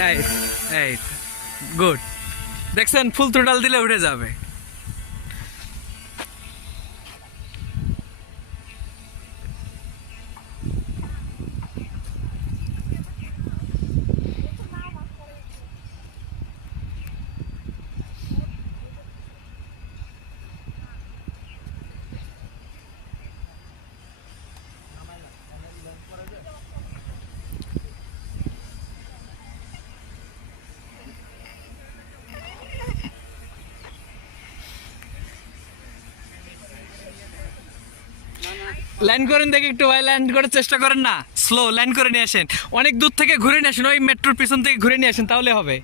Right right good. দেখছেন full throttle দিলে উঠে যাবে। ল্যান্ড করেন দেখে একটু ভাই, ল্যান্ড করার চেষ্টা করেন না, স্লো ল্যান্ড করে নিয়ে আসেন। অনেক দূর থেকে ঘুরে নিয়ে আসেন, ওই মেট্রোর পিছন থেকে ঘুরে নিয়ে আসেন, তাহলে হবে।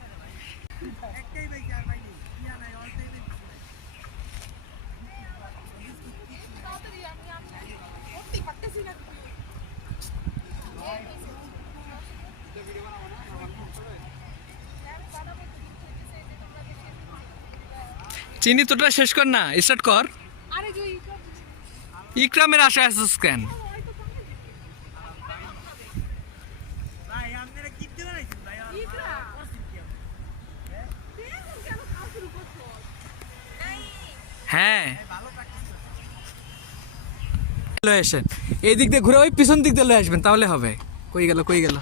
চিনি তোটা শেষ কর না, স্টার্ট কর। ইকরামের আশা আসছিস কেন? হ্যাঁ লয়ে আসেন, এই দিক দিয়ে ঘুরে ওই পিছন দিক দিয়ে লয়ে আসবেন, তাহলে হবে। কই গেল কই গেল?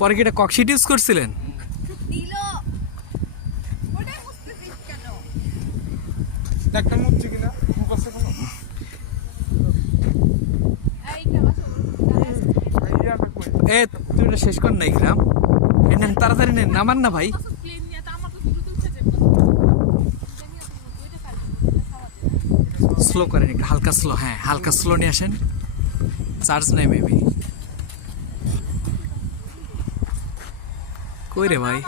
পরে কি এটা ককশিট ইউজ করছিলেন? এ তুই এটা শেষ কর না ইকরাম, নেন তাড়াতাড়ি নেন, নামান না ভাই। স্লো করেন একটু, হালকা স্লো, হ্যাঁ হালকা স্লো নিয়ে আসেন, চার্জ নেই মেবি। কই রে ভাই?